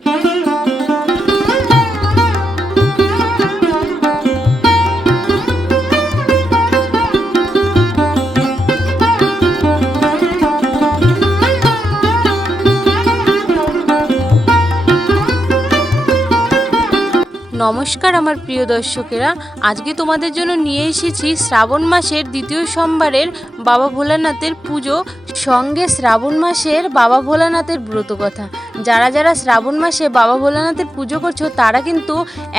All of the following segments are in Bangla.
নমস্কার আমার প্রিয় দর্শকেরা, আজকে তোমাদের জন্য নিয়ে এসেছি শ্রাবণ মাসের দ্বিতীয় সোমবারের বাবা ভোলানাথের পুজো, সঙ্গে শ্রাবণ মাসের বাবা ভোলানাথের ব্রত কথা। যারা যারা শ্রাবণ মাসে বাবা ভোলানাথের পুজো করছো তারা কিন্তু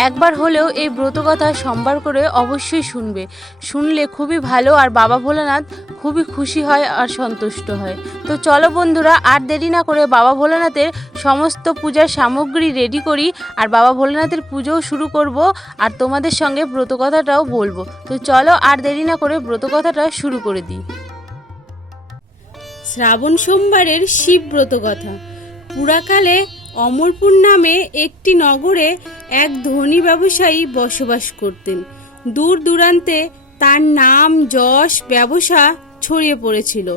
একবার হলেও এই ব্রত কথা সোমবার করে অবশ্যই শুনবে। শুনলে খুবই ভালো, আর বাবা ভোলানাথ খুবই খুশি হয় আর সন্তুষ্ট হয়। তো চলো বন্ধুরা, আর দেরি না করে বাবা ভোলানাথের সমস্ত পূজার সামগ্রী রেডি করি, আর বাবা ভোলানাথের পুজোও শুরু করব, আর তোমাদের সঙ্গে ব্রত কথাটাও বলবো। তো চলো আর দেরি না করে ব্রত কথাটা শুরু করে দিই। শ্রাবণ সোমবারের শিব ব্রত কথা। পুরাকালে অমরপুর নামে একটি নগরে এক ধনী ব্যবসায়ী বসবাস করতেন। দূর দূরান্তে তার নাম, যশ, ব্যবসা ছড়িয়ে পড়েছিল।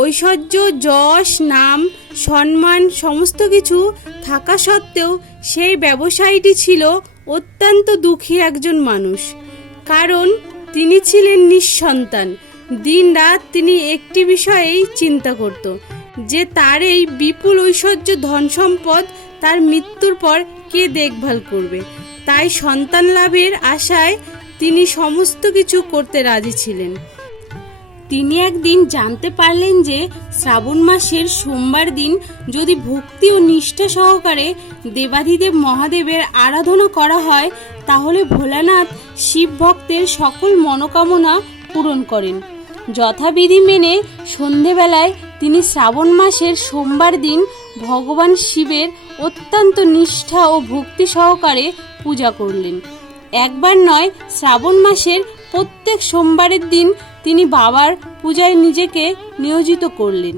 ঐশ্বর্য, যশ, নাম, সম্মান সমস্ত কিছু থাকা সত্ত্বেও সেই ব্যবসায়ীটি ছিল অত্যন্ত দুঃখী একজন মানুষ। কারণ তিনি ছিলেন নিঃসন্তান। দিন রাত তিনি একটি বিষয়েই চিন্তা করত, যে তার এই বিপুল ঐশ্বর্য, ধন সম্পদ তার মৃত্যুর পর কে দেখভাল করবে। তাই সন্তান লাভের আশায় তিনি সমস্ত কিছু করতে রাজি ছিলেন। তিনি একদিন জানতে পারলেন যে শ্রাবণ মাসের সোমবার দিন যদি ভক্তি ও নিষ্ঠা সহকারে দেবাধিদেব মহাদেবের আরাধনা করা হয়, তাহলে ভোলানাথ শিব ভক্তের সকল মনোকামনা পূরণ করেন। যথাবিধি মেনে সন্ধেবেলায় তিনি শ্রাবণ মাসের সোমবার দিন ভগবান শিবের অত্যন্ত নিষ্ঠা ও ভক্তি সহকারে পূজা করলেন। একবার নয়, শ্রাবণ মাসের প্রত্যেক সোমবারের দিন তিনি বাবার পূজায় নিজেকে নিয়োজিত করলেন।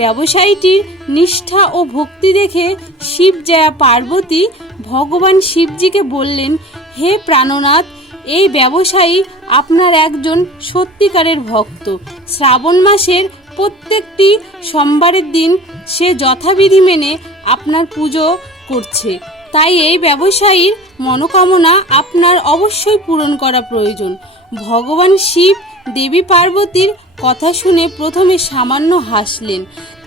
ব্যবসায়ীটির নিষ্ঠা ও ভক্তি দেখে শিবজয়া পার্বতী ভগবান শিবজিকে বললেন, হে প্রাণনাথ, এই ব্যবসায়ী আপনার একজন সত্যিকারের ভক্ত। শ্রাবণ মাসের প্রত্যেকটি সোমবারের দিন সে যথাবিধি মেনে আপনার পুজো করছে। তাই এই ব্যবসায়ীর মনোকামনা আপনার অবশ্যই পূরণ করা প্রয়োজন। ভগবান শিব দেবী পার্বতীর কথা শুনে প্রথমে সামান্য হাসলেন,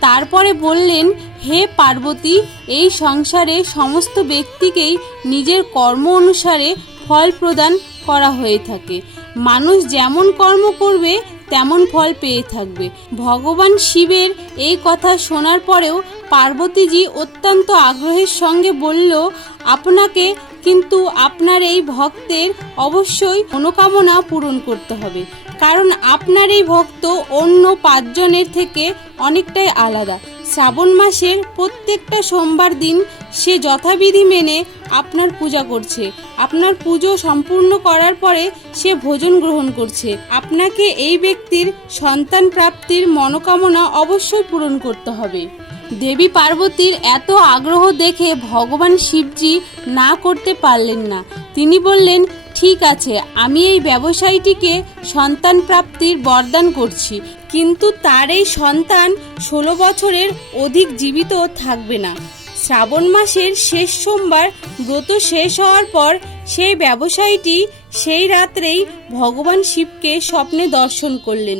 তারপরে বললেন, হে পার্বতী, এই সংসারে সমস্ত ব্যক্তিকেই নিজের কর্ম অনুসারে ফল প্রদান করা হয়ে থাকে। মানুষ যেমন কর্ম করবে তেমন ফল পেয়ে থাকবে। ভগবান শিবের এই কথা শোনার পরেও পার্বতীজি অত্যন্ত আগ্রহের সঙ্গে বলল, আপনাকে কিন্তু আপনার এই ভক্তের অবশ্যই মনোকামনা পূরণ করতে হবে, কারণ আপনার এই ভক্ত অন্য 5 জনের থেকে অনেকটাই আলাদা। শ্রাবণ মাসের প্রত্যেকটা সোমবার দিন সে যথাবিধি মেনে আপনার পূজা করছে। আপনার পুজো সম্পূর্ণ করার পরে সে ভোজন গ্রহণ করছে। আপনাকে এই ব্যক্তির সন্তান প্রাপ্তির মনোকামনা অবশ্যই পূরণ করতে হবে। দেবী পার্বতীর এত আগ্রহ দেখে ভগবান শিবজি না করতে পারলেন না। তিনি বললেন, ঠিক আছে, আমি এই ব্যবসায়ীটিকে সন্তান প্রাপ্তির বরদান করছি, কিন্তু তার এই সন্তান 16 বছরের অধিক জীবিত থাকবে না। শ্রাবণ মাসের শেষ সোমবার ব্রত শেষ হওয়ার পর সেই ব্যবসায়ীটি সেই রাত্রেই ভগবান শিবকে স্বপ্নে দর্শন করলেন।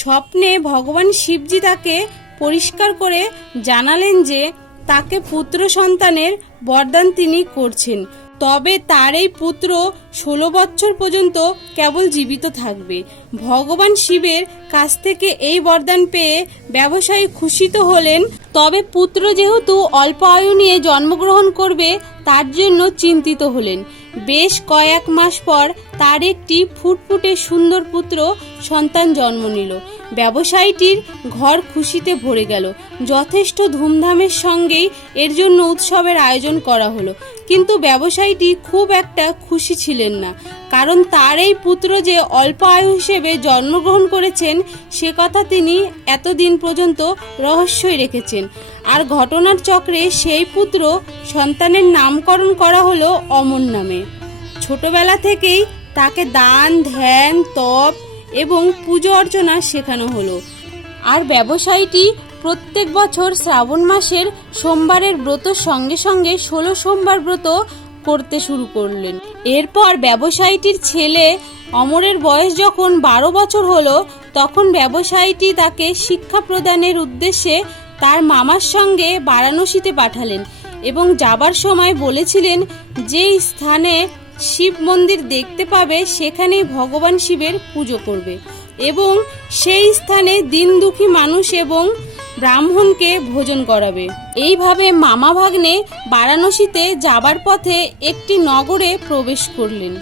স্বপ্নে ভগবান শিবজি তাকে পরিষ্কার করে জানালেন যে তাকে পুত্র সন্তানের বরদান তিনি করছেন, তবে তার এই পুত্র 16 বছর পর্যন্ত কেবল জীবিত থাকবে। ভগবান শিবের কাছ থেকে এই বরদান পেয়ে ব্যবসায়ী খুশি তো হলেন, তবে পুত্র যেহেতু অল্প আয়ু নিয়ে জন্মগ্রহণ করবে তার জন্য চিন্তিত হলেন। বেশ কয়েক মাস পর তার একটি ফুটফুটে সুন্দর পুত্র সন্তান জন্ম নিল। ব্যবসায়ীটির ঘর খুশিতে ভরে গেল। যথেষ্ট ধুমধামের সঙ্গেই এর জন্য উৎসবের আয়োজন করা হলো, কিন্তু ব্যবসায়ীটি খুব একটা খুশি ছিলেন না, কারণ তার এই পুত্র যে অল্প আয়ু হিসেবে জন্মগ্রহণ করেছেন সে কথা তিনি এতদিন পর্যন্ত রহস্যই রেখেছেন। আর ঘটনার চক্রে সেই পুত্র সন্তানের নামকরণ করা হলো অমর নামে। ছোটবেলা থেকেই তাকে দান, ধ্যান, তপ এবং পুজো অর্চনা শেখানো হলো। আর ব্যবসায়ীটি প্রত্যেক বছর শ্রাবণ মাসের সোমবারের ব্রতর সঙ্গে সঙ্গে 16 সোমবার ব্রত করতে শুরু করলেন। এরপর ব্যবসায়ীটির ছেলে অমরের বয়স যখন 12 বছর হলো, তখন ব্যবসায়ীটি তাকে শিক্ষা প্রদানের উদ্দেশ্যে তার মামার সঙ্গে বারাণসীতে পাঠালেন এবং যাবার সময় বলেছিলেন, যে স্থানে শিব মন্দির দেখতে পাবে সেখানেই ভগবান শিবের পুজো করবে এবং সেই স্থানে দিন দুঃখী মানুষ এবং ব্রাহ্মণকে ভোজন করাবে। এইভাবে মামা ভাগ্নে বারাণসীতে যাবার পথে একটি নগরে প্রবেশ করলেন।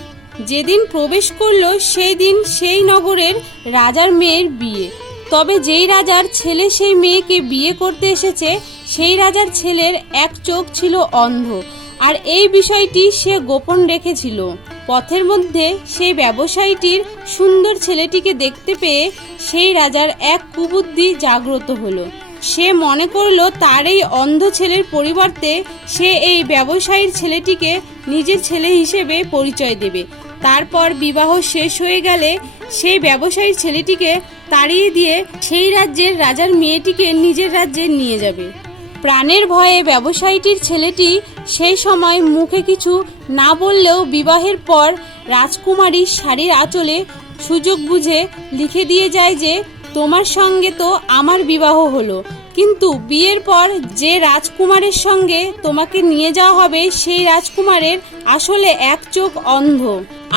যেদিন প্রবেশ করলো সেই দিন সেই নগরের রাজার মেয়ের বিয়ে। তবে যেই রাজার ছেলে সেই মেয়েকে বিয়ে করতে এসেছে, সেই রাজার ছেলের এক চোখ ছিল অন্ধ, আর এই বিষয়টি সে গোপন রেখেছিল। পথের মধ্যে সেই ব্যবসায়ীটির সুন্দর ছেলেটিকে দেখতে পেয়ে সেই রাজার এক কুবুদ্ধি জাগ্রত হলো। সে মনে করলো তার এই অন্ধ ছেলের পরিবর্তে সে এই ব্যবসায়ীর ছেলেটিকে নিজের ছেলে হিসেবে পরিচয় দেবে। তারপর বিবাহ শেষ হয়ে গেলে সেই ব্যবসায়ীর ছেলেটিকে তাড়িয়ে দিয়ে সেই রাজ্যের রাজার মেয়েটিকে নিজের রাজ্যে নিয়ে যাবে। প্রাণের ভয়ে ব্যবসায়ীটির ছেলেটি সেই সময় মুখে কিছু না বললেও বিবাহের পর রাজকুমারীর শাড়ির আঁচলে সুযোগ বুঝে লিখে দিয়ে যায় যে, তোমার সঙ্গে তো আমার বিবাহ হলো, কিন্তু বিয়ের পর যে রাজকুমারের সঙ্গে তোমাকে নিয়ে যাওয়া হবে সেই রাজকুমারের আসলে এক চোখ অন্ধ।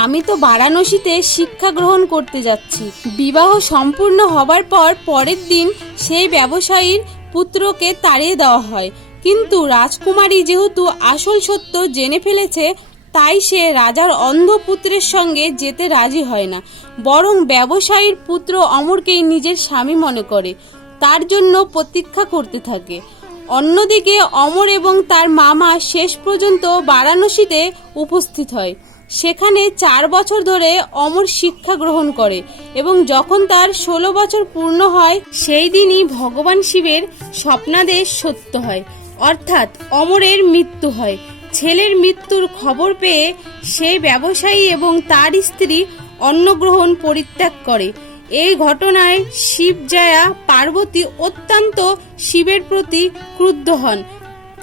আমি তো বারাণসীতে শিক্ষা গ্রহণ করতে যাচ্ছি। বিবাহ সম্পূর্ণ হবার পর পরের দিন সেই ব্যবসায়ীর পুত্রকে তাড়িয়ে দেওয়া হয়, কিন্তু রাজকুমারী যেহেতু আসল সত্য জেনে ফেলেছে, তাই সে রাজার অন্ধ পুত্রের সঙ্গে যেতে রাজি হয় না, বরং ব্যবসায়ীর পুত্র অমরকেই নিজের স্বামী মনে করে তার জন্য প্রতীক্ষা করতে থাকে। অন্যদিকে অমর এবং তার মামা শেষ পর্যন্ত বারাণসীতে উপস্থিত হয়। সেখানে 4 বছর ধরে অমর শিক্ষা গ্রহণ করে এবং যখন তার 16 বছর পূর্ণ হয় সেই দিনই ভগবান শিবের স্বপ্নাদেশ সত্য হয়, অর্থাৎ অমরের মৃত্যু হয়। ছেলের মৃত্যুর খবর পেয়ে সেই ব্যবসায়ী এবং তার স্ত্রী অন্নগ্রহণ পরিত্যাগ করে। এই ঘটনায় শিবজয়া পার্বতী অত্যন্ত শিবের প্রতি ক্রুদ্ধ হন।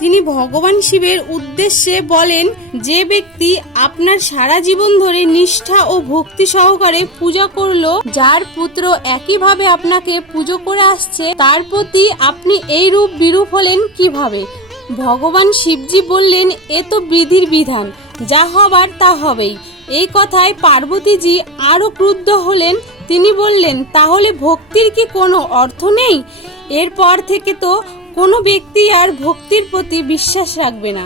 তিনি ভগবান শিবের উদ্দেশ্যে বলেন, যে ব্যক্তি আপনার সারা জীবন ধরে নিষ্ঠা ও ভক্তি সহকারে পূজা করলো, যার পুত্র একইভাবে আপনাকে পুজো করে আসছে, তার প্রতি আপনি এই রূপ বিরূপ হলেন কিভাবে? ভগবান শিবজি বললেন, এ তো বিধির বিধান, যা হবার তা হবেই। এই কথায় পার্বতীজি আরো ক্রুদ্ধ হলেন। তিনি বললেন, তাহলে ভক্তির কি কোনো অর্থ নেই? এরপর থেকে তো কোনো ব্যক্তি আর ভক্তির প্রতি বিশ্বাস রাখবে না।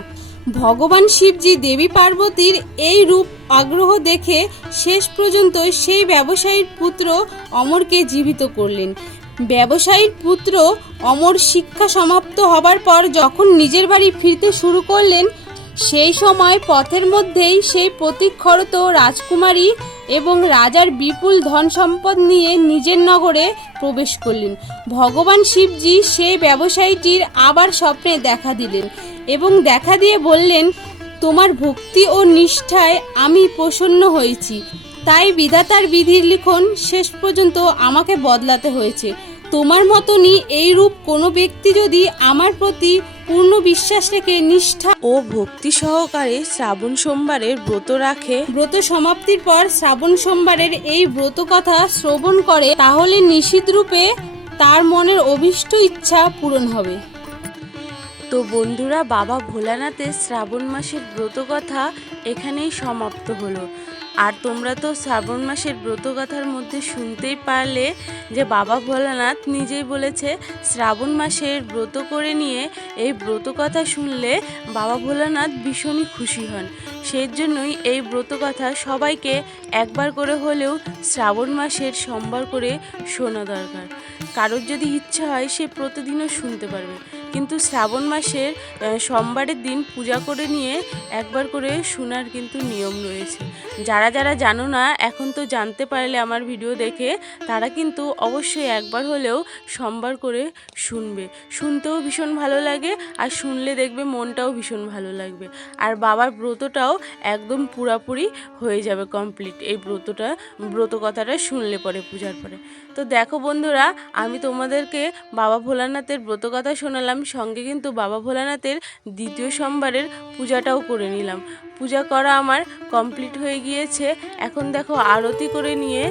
ভগবান শিবজি দেবী পার্বতীর এই রূপ আগ্রহ দেখে শেষ পর্যন্ত সেই ব্যবসায়ীর পুত্র অমরকে জীবিত করলেন। ব্যবসায়ীর পুত্র অমর শিক্ষা সমাপ্ত হবার পর যখন নিজের বাড়ি ফিরতে শুরু করলেন, সেই সময় পথের মধ্যেই সেই প্রতীক্ষরত রাজকুমারী এবং রাজার বিপুল ধন সম্পদ নিয়ে নিজের নগরে প্রবেশ করলেন। ভগবান শিবজি সেই ব্যবসায়ীটির আবার স্বপ্নে দেখা দিলেন এবং দেখা দিয়ে বললেন, তোমার ভক্তি ও নিষ্ঠায় আমি প্রসন্ন হয়েছি, তাই বিধাতার বিধির লিখন শেষ পর্যন্ত আমাকে বদলাতে হয়েছে। তোমার মতনই এই রূপ কোনো ব্যক্তি যদি আমার প্রতি পূর্ণ বিশ্বাস রেখে নিষ্ঠা ও ভক্তি সহকারে শ্রাবণ সোমবারের ব্রত রাখে, ব্রত সমাপ্তির পর শ্রাবণ সোমবারের এই ব্রত কথা শ্রবণ করে, তাহলে নিশ্চিত রূপে তার মনের অভীষ্ট ইচ্ছা পূরণ হবে। তো বন্ধুরা, বাবা ভোলানাথের শ্রাবণ মাসের ব্রত কথা এখানেই সমাপ্ত হলো। আর তোমরা তো শ্রাবণ মাসের ব্রতকথার মধ্যে শুনতেই পারলে যে বাবা ভোলানাথ নিজেই বলেছে শ্রাবণ মাসের ব্রত করে নিয়ে এই ব্রতকথা শুনলে বাবা ভোলানাথ ভীষণই খুশি হন। সেই জন্যই এই ব্রতকথা সবাইকে একবার করে হলেও শ্রাবণ মাসের সোমবার করে শোনা দরকার। কারোর যদি ইচ্ছা হয় সে প্রতিদিনও শুনতে পারবে, কিন্তু শ্রাবণ মাসের সোমবারের দিন পূজা করে নিয়ে একবার করে শোনার কিন্তু নিয়ম রয়েছে। যারা যারা জানো না এখন তো জানতে পারলে আমার ভিডিও দেখে, তারা কিন্তু অবশ্যই একবার হলেও সোমবার করে শুনবে। শুনতেও ভীষণ ভালো লাগে আর শুনলে দেখবে মনটাও ভীষণ ভালো লাগবে। আর বাবার ব্রতটাও একদম পুরাপুরি হয়ে যাবে কমপ্লিট এই ব্রত কথাটা শুনলে পরে পূজার পরে। তো দেখো বন্ধুরা, আমি তোমাদেরকে বাবা ভোলানাথের ব্রত কথা শোনালাম, সঙ্গে কিন্তু বাবা ভোলানাথের দ্বিতীয় সোমবারের পূজাটাও করে নিলাম। পূজা করা আমার কমপ্লিট হয়ে গিয়েছে। এখন দেখো আরতি করে নিয়ে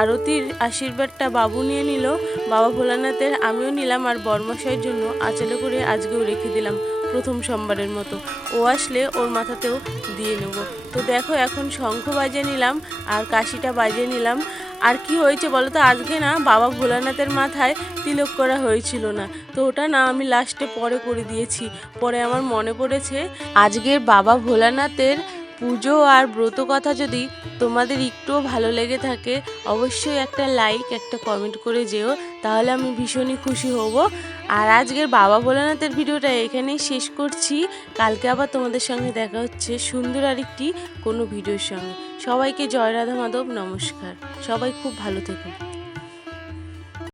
আরতির আশীর্বাদটা বাবু নিয়ে নিল বাবা ভোলানাথের, আমিও নিলাম আর বর্মশাইয়ের জন্য আঁচলে করে আজকেও রেখে দিলাম প্রথম সোমবারের মতো। ও আসলে ওর মাথাতেও দিয়ে নেব। তো দেখো এখন শঙ্খ বাজিয়ে নিলাম আর কাশিটা বাজিয়ে নিলাম। আর কি হয়েছে বলো তো, আজকে না বাবা ভোলানাথের মাথায় তিলক করা হয়েছিল না, তো ওটা না আমি লাস্টে পরে করে দিয়েছি। পরে আমার মনে পড়েছে আজকের বাবা ভোলানাথের পুজো আর ব্রত কথা যদি তোমাদের একটুও ভালো লেগে থাকে, অবশ্যই একটা লাইক একটা কমেন্ট করে যেও, তাহলে আমি ভীষণই খুশি হব। আর আজকের বাবা ভোলানাথের ভিডিওটা এখানেই শেষ করছি। কালকে আবার তোমাদের সঙ্গে দেখা হচ্ছে সুন্দর আরেকটি কোনো ভিডিওর সঙ্গে। সবাইকে জয় রাধা মাধব, নমস্কার। সবাই খুব ভালো থেকো।